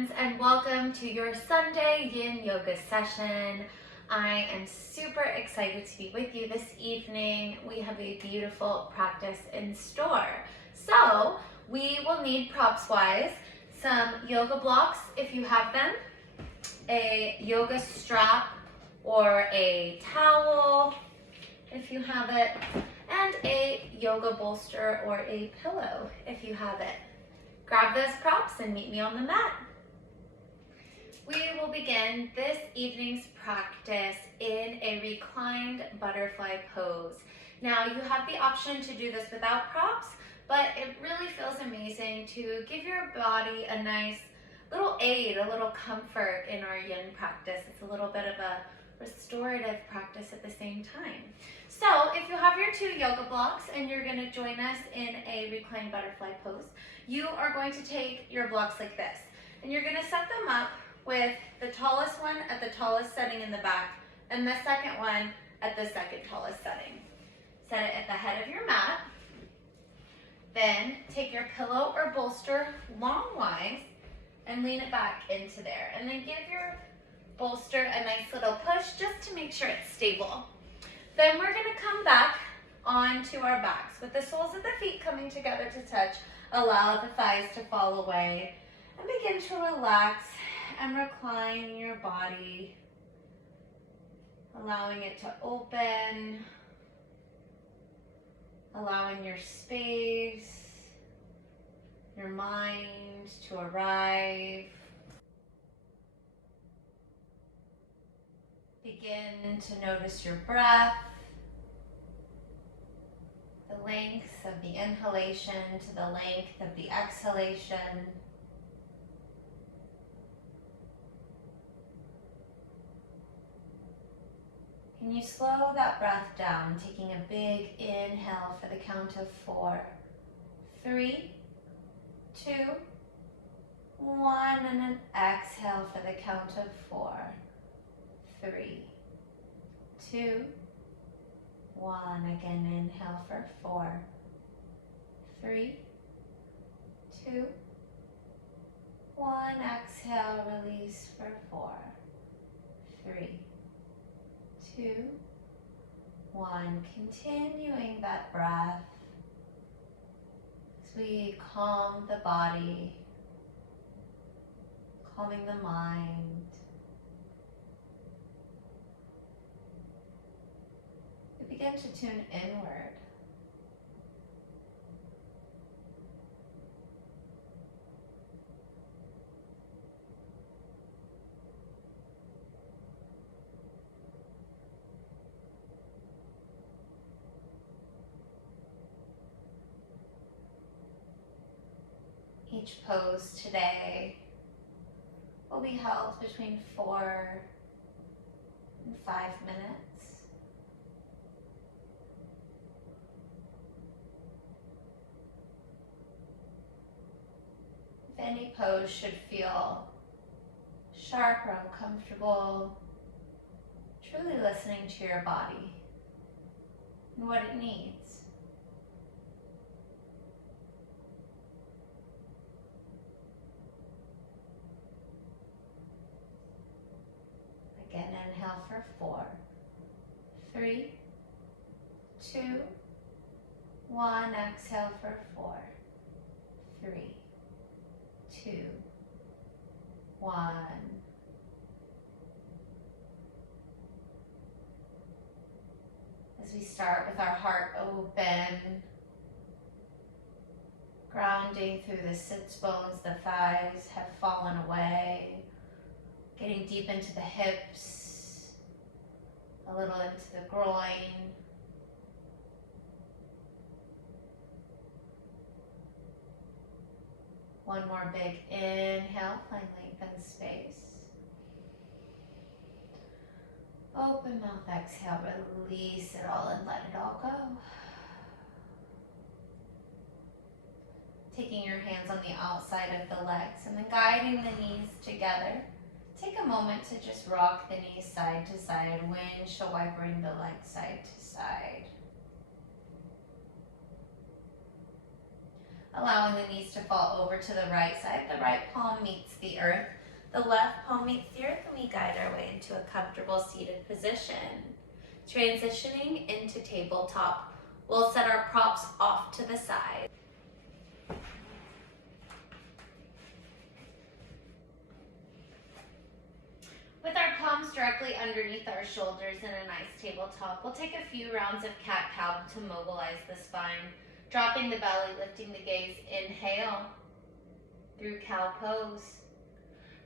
friends, and welcome to your Sunday Yin Yoga session. I am super excited to be with you this evening. We have a beautiful practice in store. So we will need props-wise some yoga blocks if you have them, a yoga strap or a towel if you have it, and a yoga bolster or a pillow if you have it. Grab those props and meet me on the mat. We will begin this evening's practice in a reclined butterfly pose. Now you have the option to do this without props, but it really feels amazing to give your body a nice little aid, a little comfort in our yin practice. It's a little bit of a restorative practice at the same time. So if you have your 2 yoga blocks and you're going to join us in a reclined butterfly pose, you are going to take your blocks like this, and you're going to set them up with the tallest one at the tallest setting in the back and the second one at the second tallest setting. Set it at the head of your mat. Then take your pillow or bolster longwise and lean it back into there. And then give your bolster a nice little push just to make sure it's stable. Then we're going to come back onto our backs with the soles of the feet coming together to touch. Allow the thighs to fall away and begin to relax and recline your body, allowing it to open, allowing your space, your mind to arrive. Begin to notice your breath, the length of the inhalation to the length of the exhalation. Can you slow that breath down, taking a big inhale for the count of 4, 3, 2, 1, and an exhale for the count of 4, 3, 2, 1. Again, inhale for 4, 3, 2, 1. Exhale, release for 4, 3, 2, 1. Continuing that breath as we calm the body, calming the mind. We begin to tune inward. Each pose today will be held between 4 and 5 minutes. If any pose should feel sharp or uncomfortable, truly listening to your body and what it needs. Again, inhale for 4, 3, 2, 1. Exhale for 4, 3, 2, 1. As we start with our heart open, grounding through the sits bones, the thighs have fallen away. Getting deep into the hips, a little into the groin. One more big inhale, find length and space. Open mouth, exhale, release it all and let it all go. Taking your hands on the outside of the legs and then guiding the knees together. Take a moment to just rock the knees side to side, windshield wipering the legs side to side. allowing the knees to fall over to the right side. The right palm meets the earth. The left palm meets the earth, and we guide our way into a comfortable seated position. Transitioning into tabletop, we'll set our props off to the side. With our palms directly underneath our shoulders in a nice tabletop, we'll take a few rounds of cat-cow to mobilize the spine. Dropping the belly, lifting the gaze. Inhale through cow pose.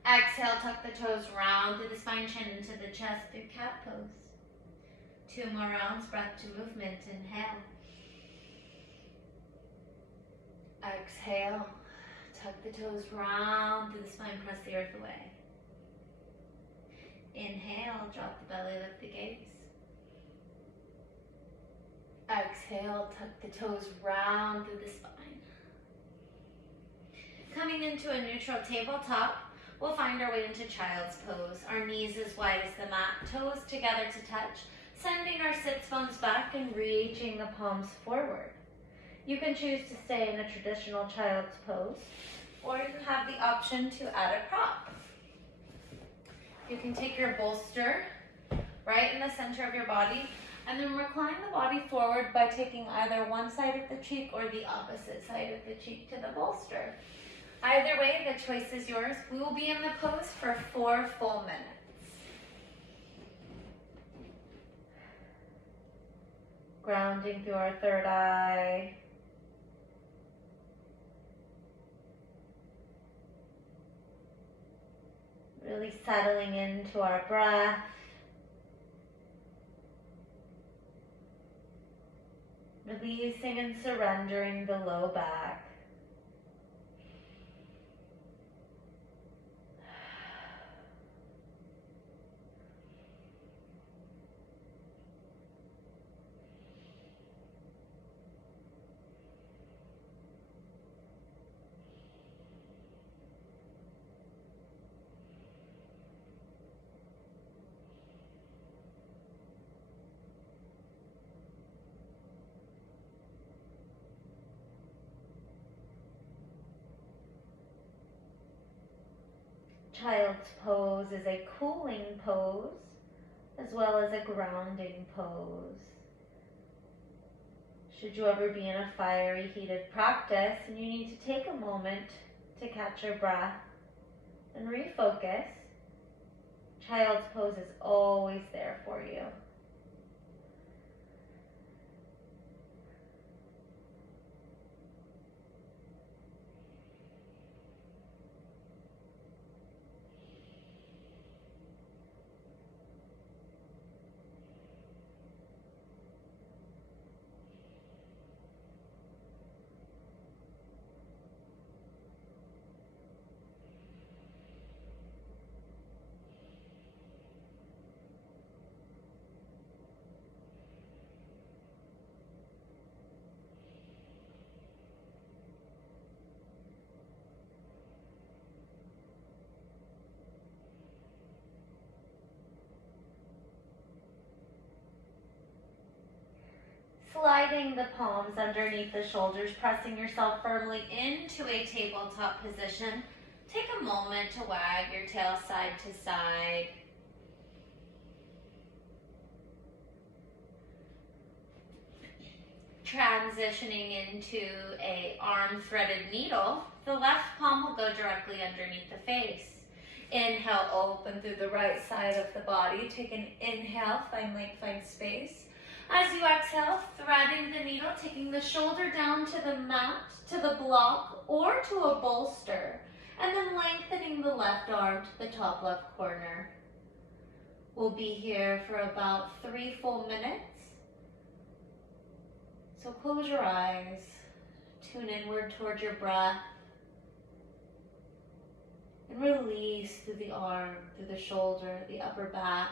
Exhale, tuck the toes round through the spine, chin into the chest through cat pose. 2 more rounds, breath to movement. Inhale. Exhale, tuck the toes round through the spine, press the earth away. Inhale, drop the belly, lift the gaze. Exhale, tuck the toes round through the spine. Coming into a neutral tabletop, we'll find our way into child's pose. Our knees as wide as the mat, toes together to touch, sending our sits bones back and reaching the palms forward. You can choose to stay in a traditional child's pose, or you have the option to add a prop. You can take your bolster right in the center of your body and then recline the body forward by taking either one side of the cheek or the opposite side of the cheek to the bolster. Either way, the choice is yours. We will be in the pose for 4 full minutes. Grounding through our third eye. Really settling into our breath. Releasing and surrendering the low back. Child's pose is a cooling pose as well as a grounding pose. Should you ever be in a fiery, heated practice and you need to take a moment to catch your breath and refocus, child's pose is always there for you. Sliding the palms underneath the shoulders, pressing yourself firmly into a tabletop position. Take a moment to wag your tail side to side. Transitioning into a arm threaded needle, the left palm will go directly underneath the face. Inhale, open through the right side of the body. Take an inhale, find length, find space. As you exhale, threading the needle, taking the shoulder down to the mat, to the block, or to a bolster, and then lengthening the left arm to the top left corner. We'll be here for about 3 full minutes. So close your eyes, tune inward towards your breath, and release through the arm, through the shoulder, the upper back.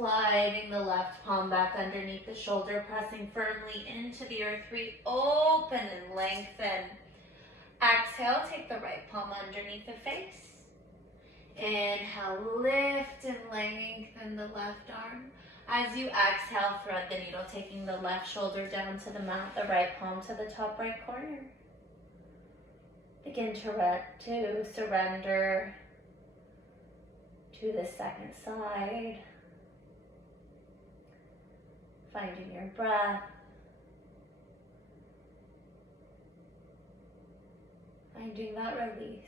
Sliding the left palm back underneath the shoulder, pressing firmly into the earth. Reopen and lengthen. Exhale, take the right palm underneath the face. Inhale, lift and lengthen the left arm. As you exhale, thread the needle, taking the left shoulder down to the mat, the right palm to the top right corner. Begin to surrender to the second side. Finding your breath. Finding that release.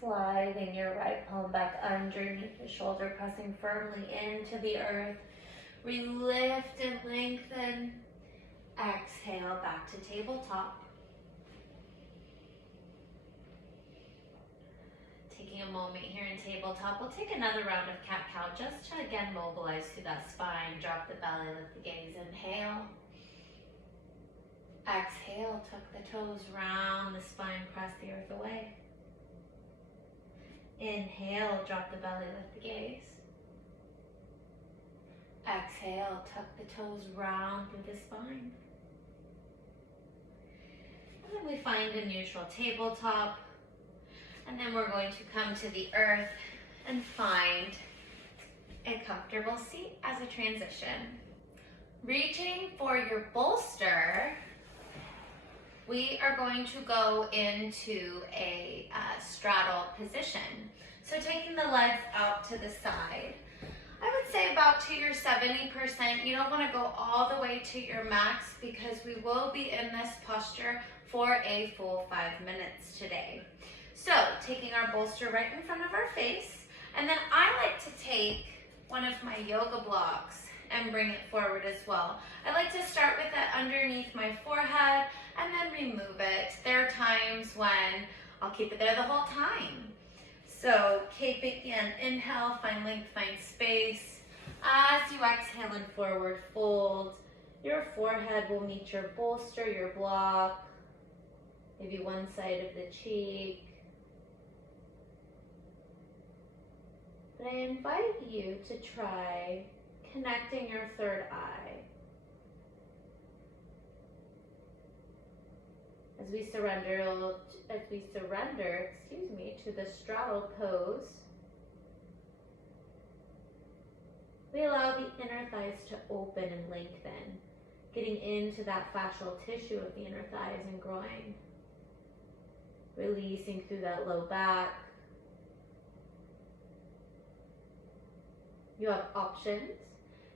Sliding your right palm back underneath the shoulder, pressing firmly into the earth. Lift and lengthen. Exhale, back to tabletop. Taking a moment here in tabletop, we'll take another round of cat-cow just to again mobilize through that spine. Drop the belly, lift the gaze. Inhale. Exhale, tuck the toes, round the spine, press the earth away. Inhale, drop the belly, lift the gaze. Exhale, tuck the toes, round through the spine. And then we find a neutral tabletop. And then we're going to come to the earth and find a comfortable seat as a transition. Reaching for your bolster, we are going to go into a straddle position. So taking the legs out to the side, I would say about to your 70%. You don't want to go all the way to your max because we will be in this posture for a full 5 minutes today. So taking our bolster right in front of our face, and then I like to take one of my yoga blocks and bring it forward as well. I like to start with it underneath my forehead and then remove it. There are times when I'll keep it there the whole time. So keep it again, inhale, find length, find space. As you exhale and forward fold, your forehead will meet your bolster, your block, maybe one side of the cheek. But I invite you to try connecting your third eye. As we surrender, to the straddle pose, we allow the inner thighs to open and lengthen, getting into that fascial tissue of the inner thighs and groin, releasing through that low back. You have options.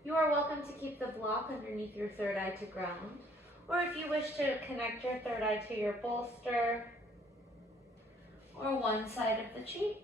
You are welcome to keep the block underneath your third eye to ground, or if you wish to connect your third eye to your bolster, or one side of the cheek.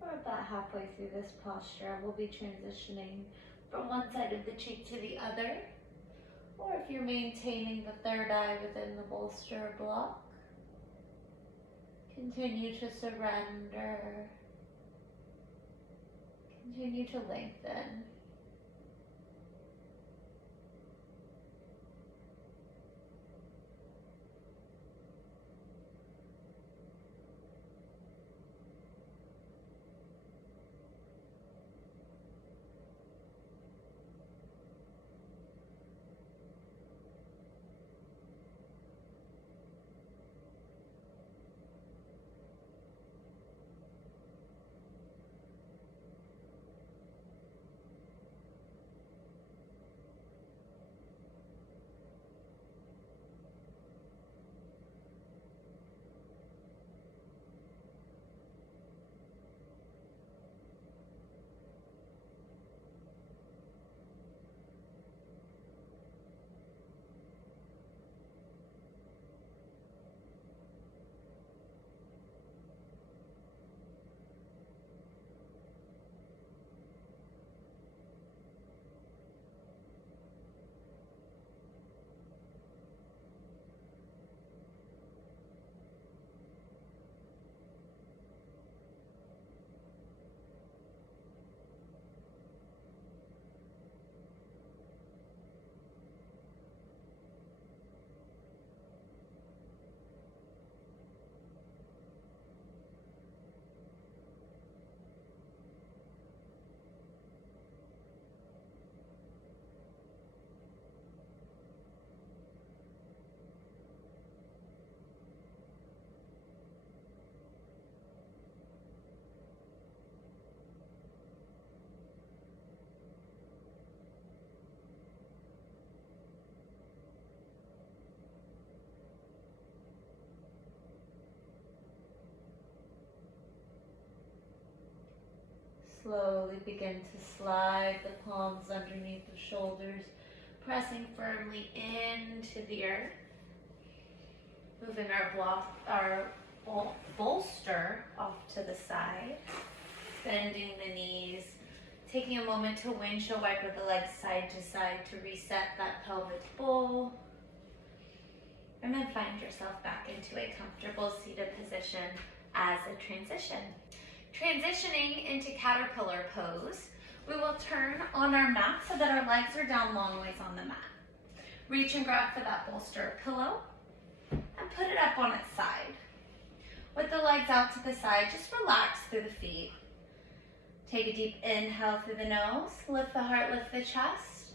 We're about halfway through this posture. We'll be transitioning from one side of the cheek to the other. Or if you're maintaining the third eye within the bolster block, continue to surrender. Continue to lengthen. Slowly begin to slide the palms underneath the shoulders, pressing firmly into the earth. Moving our bolster off to the side. bending the knees, taking a moment to windshield wiper the legs side to side to reset that pelvic bowl. And then find yourself back into a comfortable seated position as a transition. Transitioning into caterpillar pose, we will turn on our mat so that our legs are down long ways on the mat. Reach and grab for that bolster or pillow and put it up on its side. With the legs out to the side, just relax through the feet. Take a deep inhale through the nose, lift the heart, lift the chest.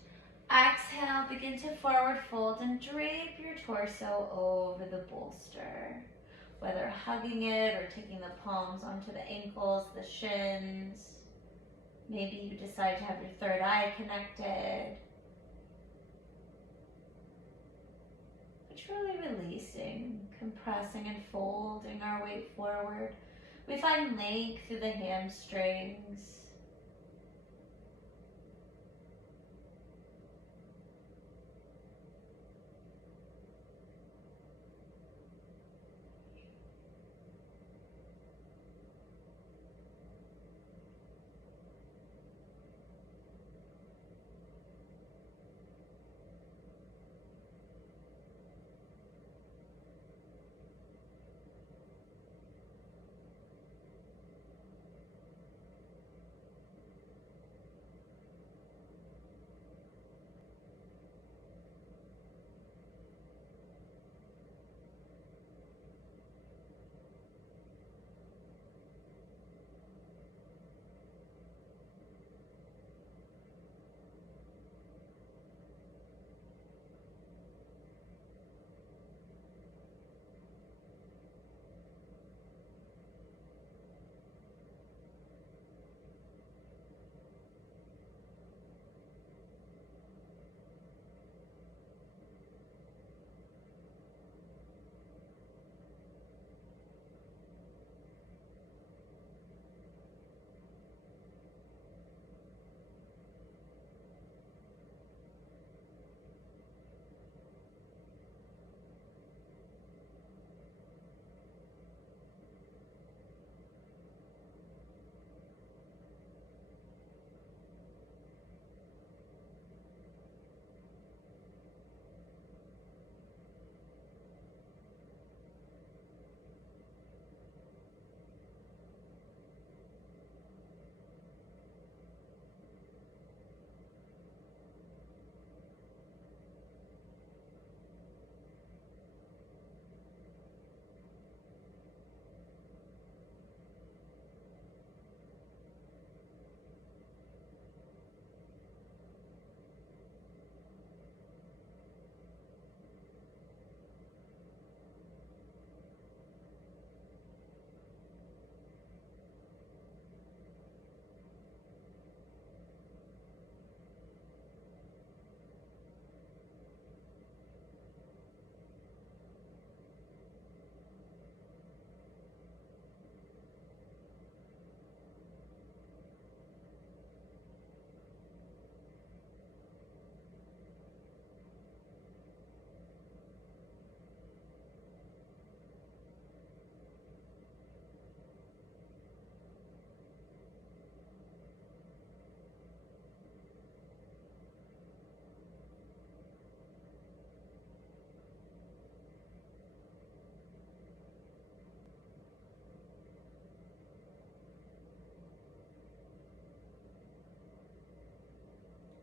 Exhale, begin to forward fold and drape your torso over the bolster. Whether hugging it or taking the palms onto the ankles, the shins. Maybe you decide to have your third eye connected. But truly releasing, compressing and folding our weight forward. We find length through the hamstrings.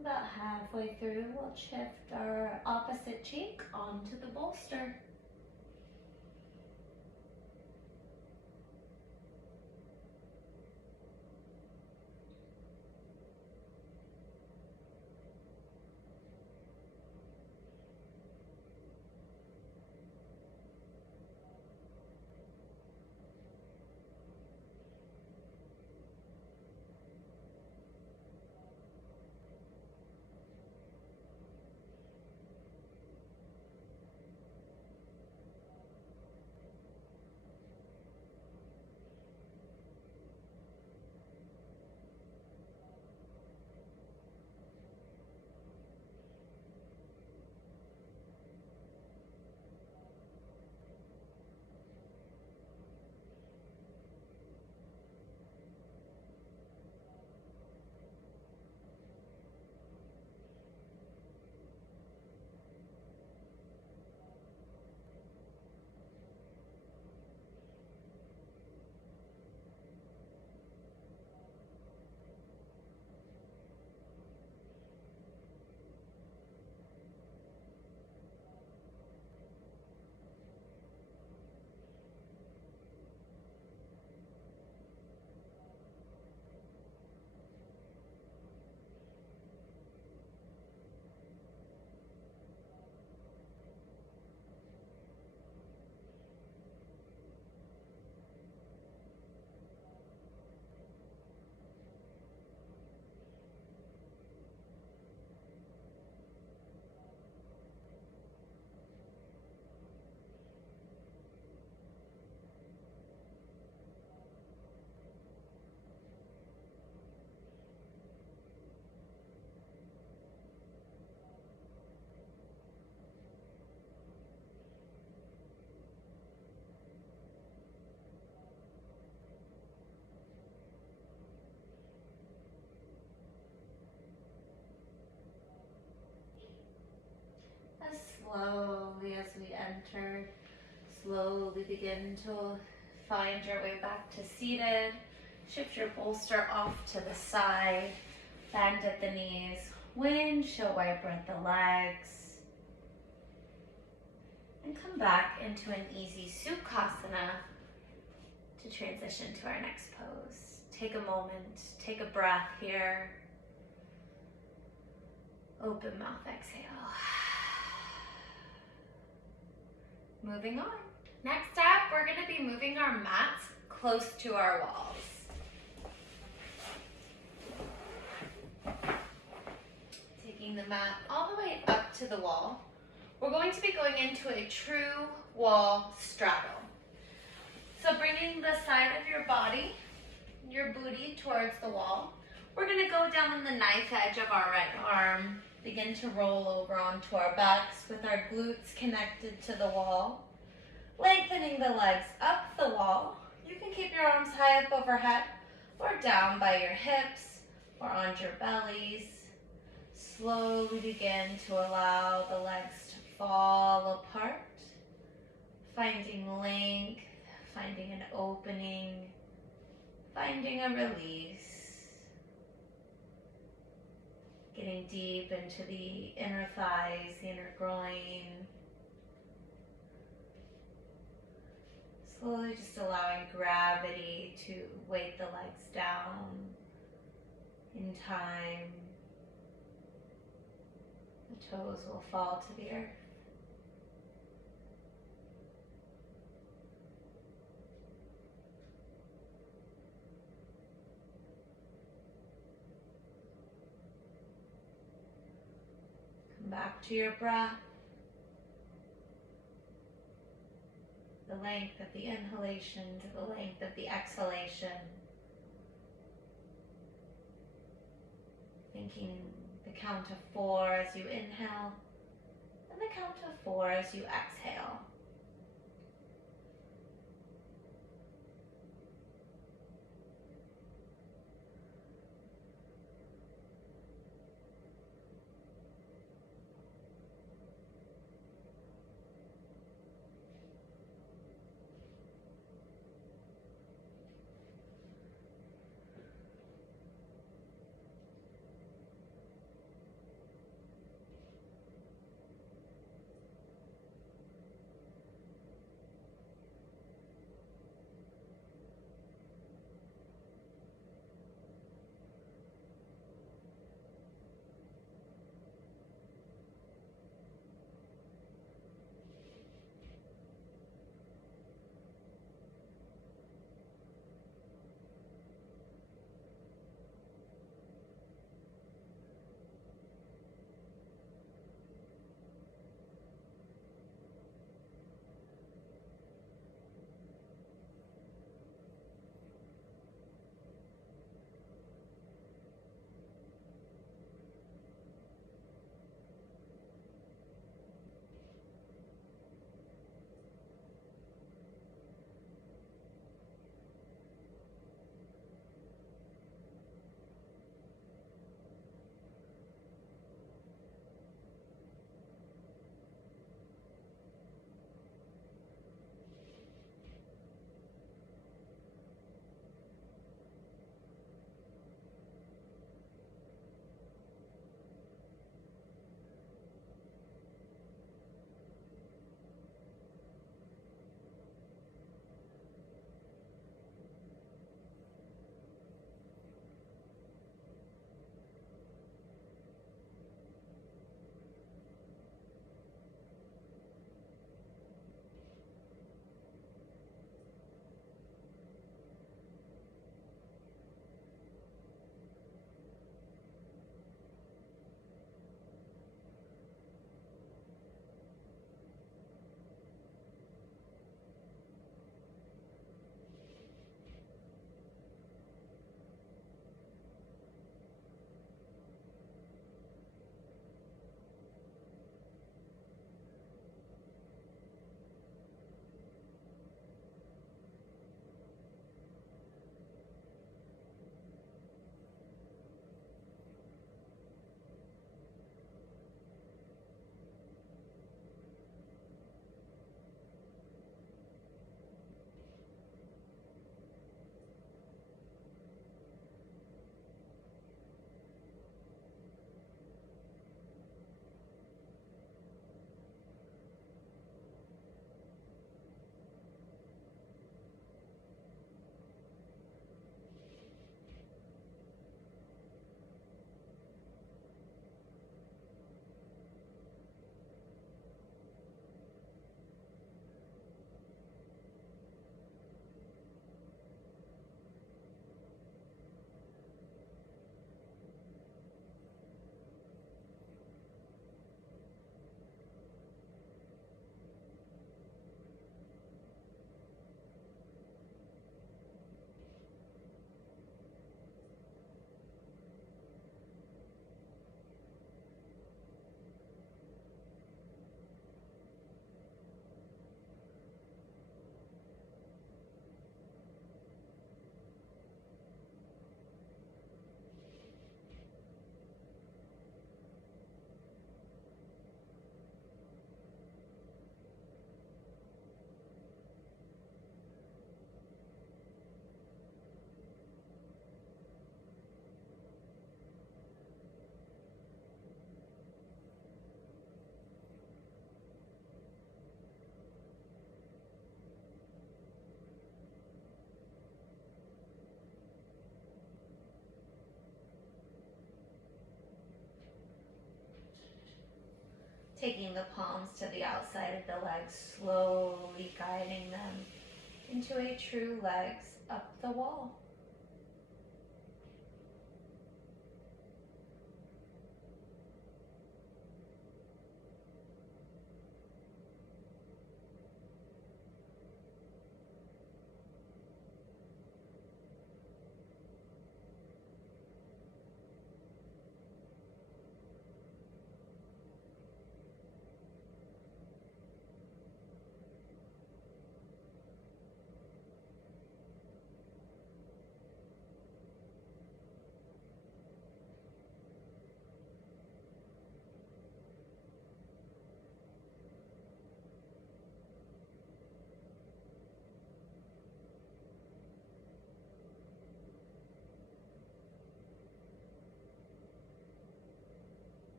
About halfway through, we'll shift our opposite cheek onto the bolster. slowly as we enter, slowly begin to find your way back to seated. Shift your bolster off to the side, bend at the knees, windshield wiper at the legs, and come back into an easy Sukhasana to transition to our next pose. Take a moment, take a breath here. Open mouth, exhale. Moving on. Next up, we're gonna be moving our mats close to our walls. Taking the mat all the way up to the wall. We're going to be going into a true wall straddle. So bringing the side of your body, your booty towards the wall. We're gonna go down on the knife edge of our right arm, begin to roll over onto our backs with our glutes connected to the wall. Lengthening the legs up the wall. You can keep your arms high up overhead or down by your hips or on your bellies. Slowly begin to allow the legs to fall apart, finding length, finding an opening, finding a release. Getting deep into the inner thighs, the inner groin. Slowly just allowing gravity to weight the legs down in time. The toes will fall to the earth. Come back to your breath. The length of the inhalation to the length of the exhalation. Thinking the count of 4 as you inhale and the count of 4 as you exhale. Taking the palms to the outside of the legs, slowly guiding them into a true legs up the wall.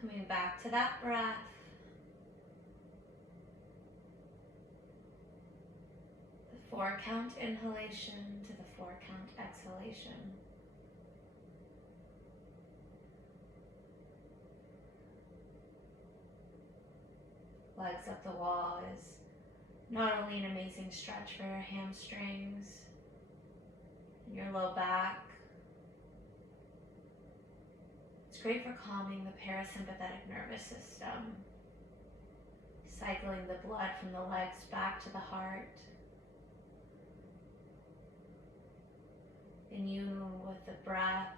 Coming back to that breath. The 4-count inhalation to the 4-count exhalation. Legs up the wall is not only an amazing stretch for your hamstrings and your low back, it's great for calming the parasympathetic nervous system, cycling the blood from the legs back to the heart, in union with the breath.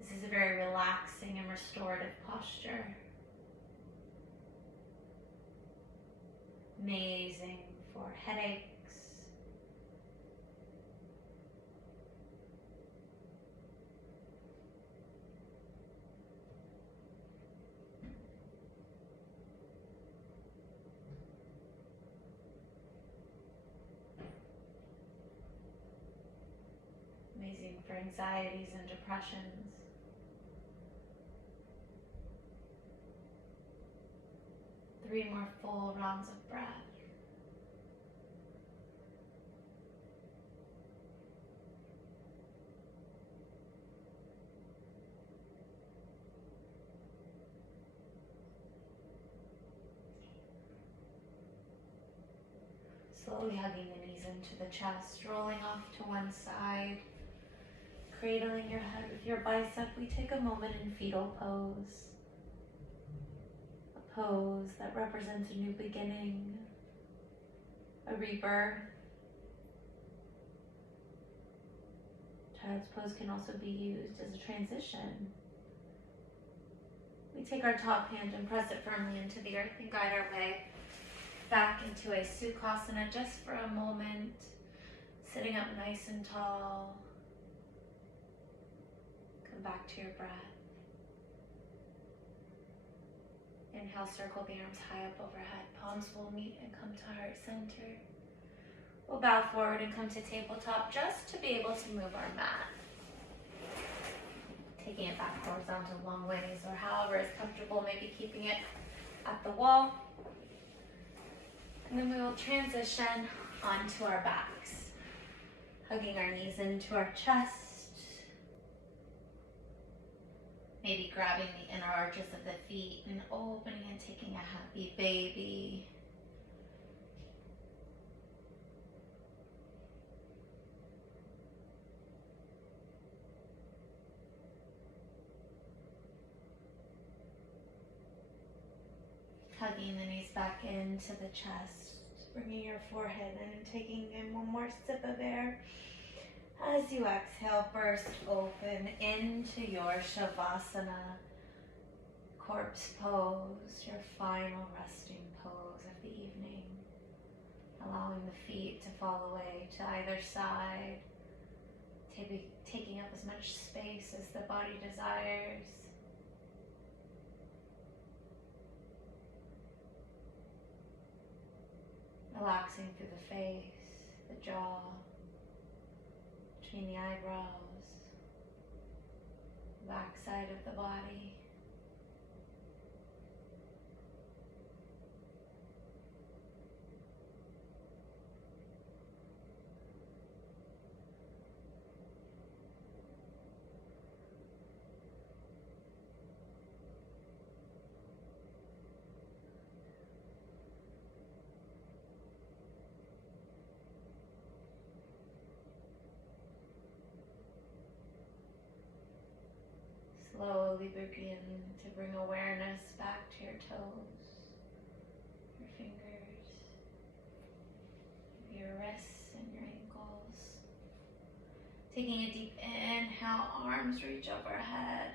This is a very relaxing and restorative posture. Amazing for headaches, amazing for anxieties and depressions. Three more full rounds of breath. Slowly hugging the knees into the chest, rolling off to one side, cradling your head with your bicep. We take a moment in fetal pose. A pose that represents a new beginning, a rebirth. Child's pose can also be used as a transition. We take our top hand and press it firmly into the earth and guide our way back into a Sukhasana just for a moment, sitting up nice and tall. Come back to your breath. Inhale, circle the arms high up overhead. Palms will meet and come to heart center. We'll bow forward and come to tabletop just to be able to move our mat. Taking it back horizontal long ways, or however is comfortable, maybe keeping it at the wall. And then we will transition onto our backs, hugging our knees into our chest. Maybe grabbing the inner arches of the feet and opening and taking a happy baby. Hugging the knees back into the chest, bringing your forehead in and taking in one more sip of air. As you exhale, burst open into your Shavasana, corpse pose, your final resting pose of the evening. Allowing the feet to fall away to either side, taking up as much space as the body desires. Relaxing through the face, the jaw, between the eyebrows, back side of the body. Slowly begin to bring awareness back to your toes, your fingers, your wrists and your ankles. Taking a deep inhale, arms reach overhead.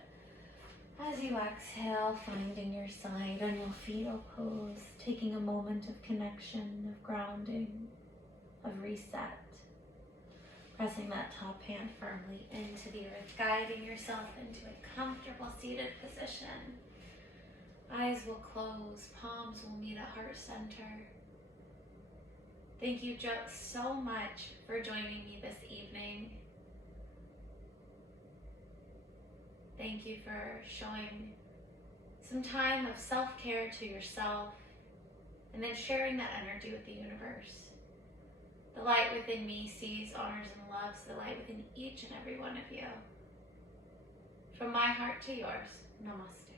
As you exhale, finding your side on your fetal pose, taking a moment of connection, of grounding, of reset. Pressing that top hand firmly into the earth, guiding yourself into a comfortable seated position. Eyes will close, palms will meet at heart center. Thank you so much for joining me this evening. Thank you for showing some time of self-care to yourself and then sharing that energy with the universe. The light within me sees, honors, and loves the light within each and every one of you. From my heart to yours, namaste.